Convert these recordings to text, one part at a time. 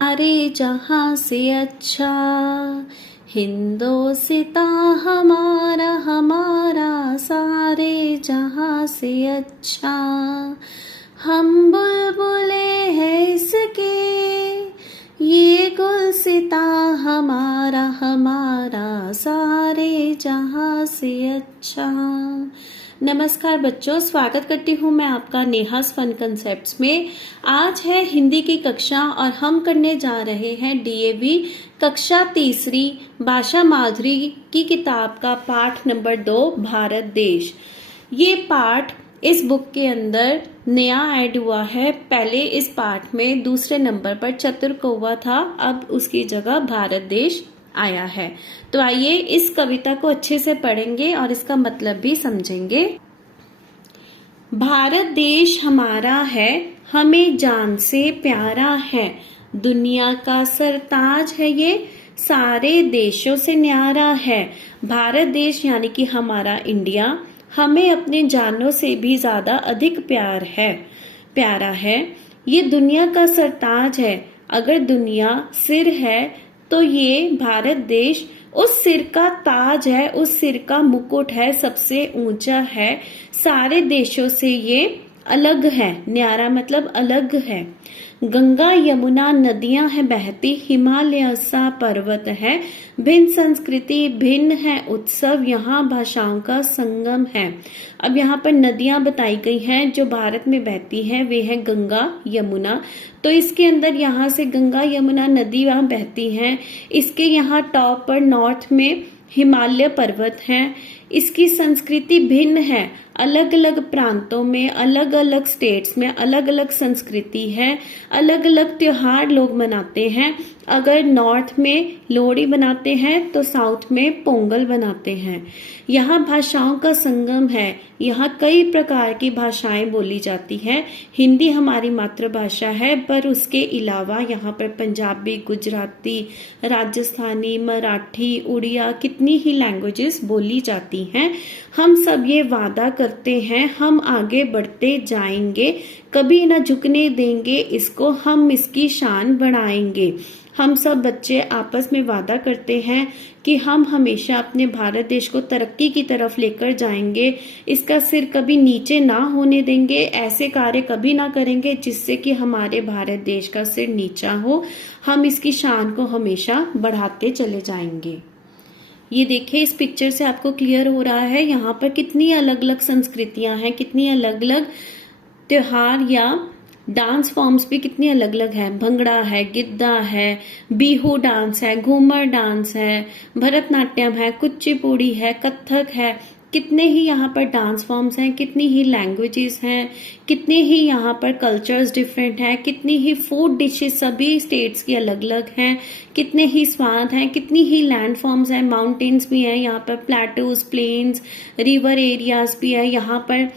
सारे जहां से अच्छा हिंदोसिता हमारा हमारा सारे जहां से अच्छा। हम बुलबुले हैं इसके ये गुलसिता हमारा हमारा सारे जहां से अच्छा। नमस्कार बच्चों, स्वागत करती हूँ मैं आपका नेहास फन कंसेप्ट्स में। आज है हिंदी की कक्षा और हम करने जा रहे हैं डीएवी कक्षा तीसरी भाषा माधुरी की किताब का पाठ नंबर 2 भारत देश। ये पाठ इस बुक के अंदर नया ऐड हुआ है। पहले इस पाठ में दूसरे नंबर पर चतुर कौवा था, अब उसकी जगह भारत देश आया है। तो आइए इस कविता को अच्छे से पढ़ेंगे और इसका मतलब भी समझेंगे। भारत देश हमारा है, हमें जान से प्यारा है। दुनिया का सरताज है ये, सारे देशों से न्यारा है। भारत देश यानी कि हमारा इंडिया हमें अपने जानों से भी ज्यादा अधिक प्यारा है। ये दुनिया का सरताज है। अगर दुनिया सिर है तो ये भारत देश उस सिर का ताज है, उस सिर का मुकुट है, सबसे ऊंचा है। सारे देशों से ये अलग है। न्यारा मतलब अलग है। गंगा यमुना नदियां हैं बहती, हिमालय सा पर्वत है। भिन्न संस्कृति भिन्न है उत्सव, यहाँ भाषाओं का संगम है। अब यहाँ पर नदियां बताई गई हैं जो भारत में बहती हैं, वे हैं गंगा यमुना। तो इसके अंदर यहाँ से गंगा यमुना नदी वहां बहती हैं। इसके यहाँ टॉप पर नॉर्थ में हिमालय पर्वत हैं। इसकी संस्कृति भिन्न है, अलग अलग प्रांतों में, अलग अलग स्टेट्स में अलग अलग संस्कृति है। अलग अलग त्योहार लोग मनाते हैं। अगर नॉर्थ में लोहड़ी बनाते हैं तो साउथ में पोंगल बनाते हैं। यहाँ भाषाओं का संगम है। यहाँ कई प्रकार की भाषाएं बोली जाती हैं। हिंदी हमारी मातृभाषा है, पर उसके अलावा यहाँ पर पंजाबी, गुजराती, राजस्थानी, मराठी, उड़िया कितनी ही लैंग्वेजेस बोली जाती हैं। हम सब ये वादा करते हैं, हम आगे बढ़ते जाएंगे, कभी न झुकने देंगे इसको, हम इसकी शान बढ़ाएंगे। हम सब बच्चे आपस में वादा करते हैं कि हम हमेशा अपने भारत देश को तरक्की की तरफ लेकर जाएंगे, इसका सिर कभी नीचे ना होने देंगे, ऐसे कार्य कभी ना करेंगे जिससे कि हमारे भारत देश का सिर नीचा हो। हम इसकी शान को हमेशा बढ़ाते चले जाएंगे। ये देखिए, इस पिक्चर से आपको क्लियर हो रहा है यहाँ पर कितनी अलग अलग संस्कृतियां हैं, कितनी अलग अलग त्योहार या डांस फॉर्म्स भी कितनी अलग अलग है। भंगड़ा है, गिद्दा है, बिहू डांस है, घूमर डांस है, भरतनाट्यम है, कुचिपुड़ी है, कथक है। कितने ही यहाँ पर डांस फॉर्म्स हैं, कितनी ही लैंग्वेजेस हैं, कितने ही यहाँ पर कल्चर्स डिफरेंट हैं, कितनी ही फूड डिशेस सभी स्टेट्स की अलग अलग हैं, कितने ही स्वाद हैं, कितनी ही लैंड फॉर्म्स हैं। माउंटेन्स भी हैं यहाँ पर, प्लेटूज, प्लेन्स, रिवर एरियाज भी है यहाँ पर।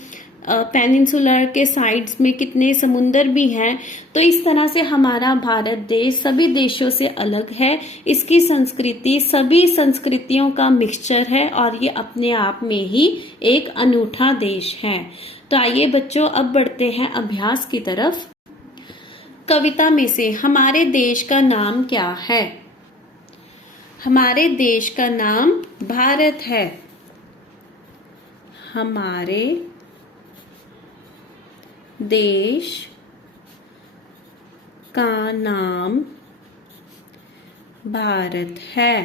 पेनिनसुलर के साइड्स में कितने समुंदर भी हैं। तो इस तरह से हमारा भारत देश सभी देशों से अलग है। इसकी संस्कृति सभी संस्कृतियों का मिक्सचर है और ये अपने आप में ही एक अनूठा देश है। तो आइए बच्चों, अब बढ़ते हैं अभ्यास की तरफ। कविता में से हमारे देश का नाम क्या है? हमारे देश का नाम भारत है। हमारे देश का नाम भारत है।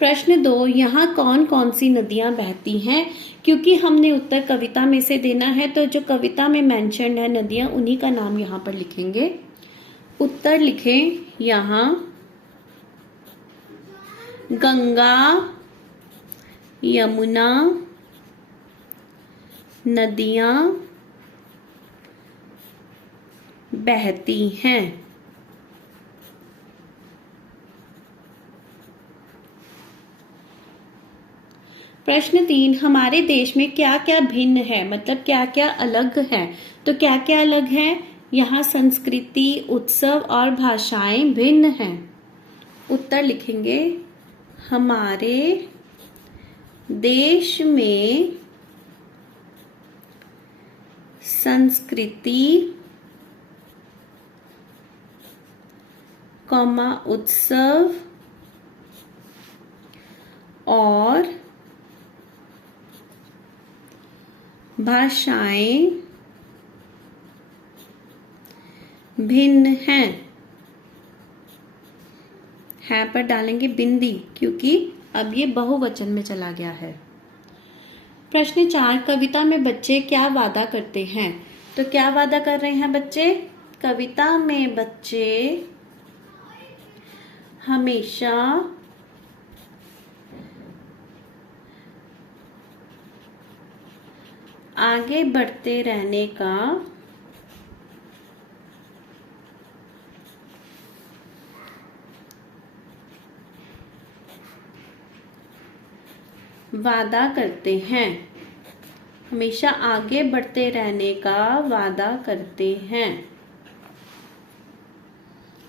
प्रश्न 2, यहाँ कौन कौन सी नदियां बहती हैं? क्योंकि हमने उत्तर कविता में से देना है तो जो कविता में मेंशन्ड है नदियां, उन्हीं का नाम यहाँ पर लिखेंगे। उत्तर लिखें यहाँ गंगा यमुना नदियां बहती हैं। प्रश्न 3, हमारे देश में क्या क्या भिन्न है, मतलब क्या क्या अलग है। तो क्या क्या अलग है? यहाँ संस्कृति, उत्सव और भाषाएं भिन्न हैं। उत्तर लिखेंगे हमारे देश में संस्कृति, कॉमा उत्सव और भाषाएं भिन्न हैं। है पर डालेंगे बिंदी क्योंकि अब ये बहुवचन में चला गया है। प्रश्न 4, कविता में बच्चे क्या वादा करते हैं? तो क्या वादा कर रहे हैं बच्चे? कविता में बच्चे हमेशा आगे बढ़ते रहने का वादा करते हैं। हमेशा आगे बढ़ते रहने का वादा करते हैं।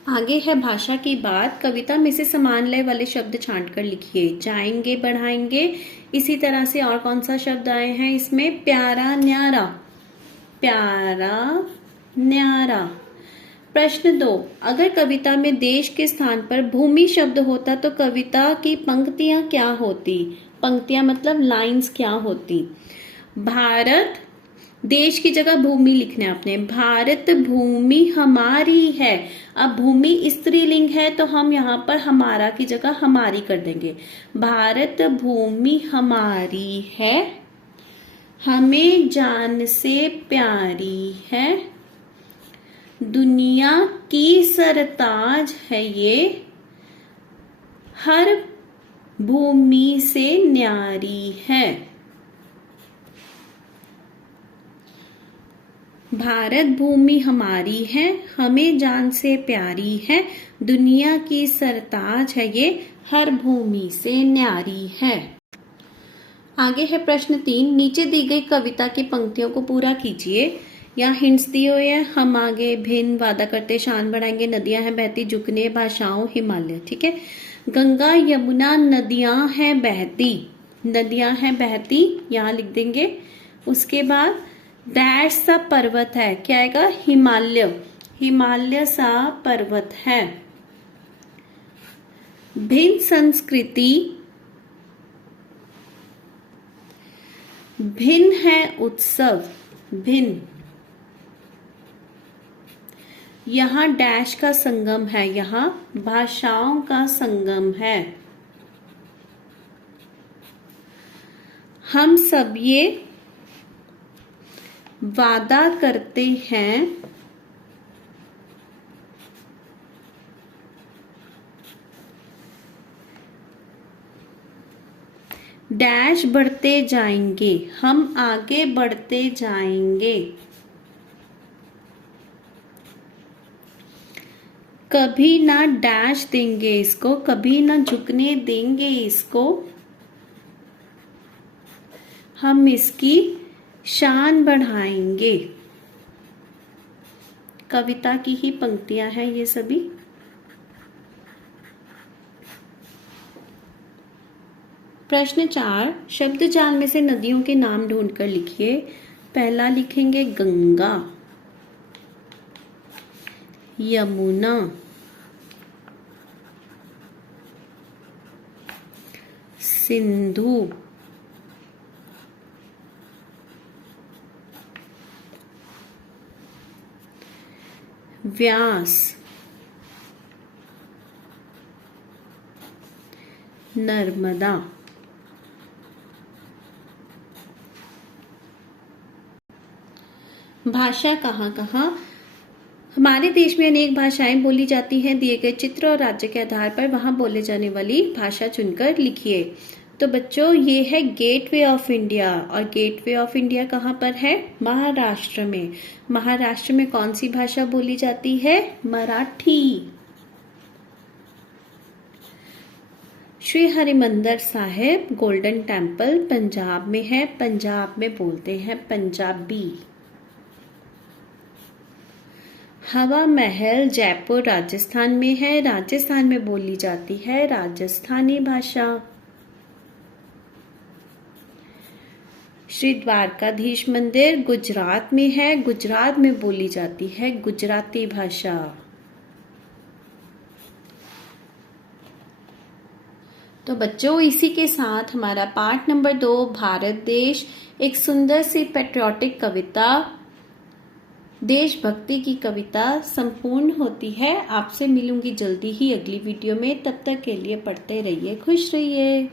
आगे है भाषा की बात। कविता में से समान लय वाले शब्द छांट कर लिखिए। जाएंगे, बढ़ाएंगे। इसी तरह से और कौन सा शब्द आए हैं इसमें? प्यारा, न्यारा। प्यारा, न्यारा। प्रश्न 2, अगर कविता में देश के स्थान पर भूमि शब्द होता तो कविता की पंक्तियां क्या होती? पंक्तियां मतलब लाइंस क्या होती? भारत, देश की जगह भूमि लिखना है आपने। भारत भूमि हमारी है। अब भूमि स्त्रीलिंग है तो हम यहाँ पर हमारा की जगह हमारी कर देंगे। भारत भूमि हमारी है, हमें जान से प्यारी है, दुनिया की सरताज है ये, हर भूमि से न्यारी है। भारत भूमि हमारी है, हमें जान से प्यारी है, दुनिया की सरताज है ये, हर भूमि से न्यारी है। आगे है प्रश्न 3, नीचे दी गई कविता की पंक्तियों को पूरा कीजिए। यहाँ हिंट्स दिए हुए हैं। हम आगे, भिन्न, वादा करते, शान बढ़ाएंगे, नदियां हैं बहती, झुकने, भाषाओं, हिमालय। ठीक है। गंगा यमुना नदियां हैं बहती, नदियां हैं बहती यहाँ लिख देंगे। उसके बाद डैश सा पर्वत है, क्या आएगा? हिमालय, हिमालय सा पर्वत है। भिन्न संस्कृति, भिन्न है उत्सव, भिन्न। यहाँ डैश का संगम है, यहाँ भाषाओं का संगम है। हम सब ये वादा करते हैं डैश बढ़ते जाएंगे, हम आगे बढ़ते जाएंगे। कभी ना डैश देंगे इसको, कभी ना झुकने देंगे इसको, हम इसकी शान बढ़ाएंगे। कविता की ही पंक्तियां हैं ये सभी। प्रश्न 4, शब्द जाल में से नदियों के नाम ढूंढकर लिखिए। पहला लिखेंगे गंगा, यमुना, सिंधु, व्यास, नर्मदा। भाषा कहाँ कहाँ? हमारे देश में अनेक भाषाएं बोली जाती हैं। दिए गए चित्र और राज्य के आधार पर वहां बोले जाने वाली भाषा चुनकर लिखिए। तो बच्चों ये है गेटवे ऑफ इंडिया, और गेटवे ऑफ इंडिया कहाँ पर है? महाराष्ट्र में। महाराष्ट्र में कौन सी भाषा बोली जाती है? मराठी। श्री हरिमंदिर साहिब गोल्डन टेम्पल पंजाब में है, पंजाब में बोलते हैं पंजाबी। हवा महल जयपुर राजस्थान में है, राजस्थान में बोली जाती है राजस्थानी भाषा। श्री द्वारकाधीश मंदिर गुजरात में है, गुजरात में बोली जाती है गुजराती भाषा। तो बच्चों, इसी के साथ हमारा पाठ नंबर 2 भारत देश एक सुंदर सी पेट्रियोटिक कविता, देशभक्ति की कविता संपूर्ण होती है। आपसे मिलूंगी जल्दी ही अगली वीडियो में। तब तक के लिए पढ़ते रहिए, खुश रहिए।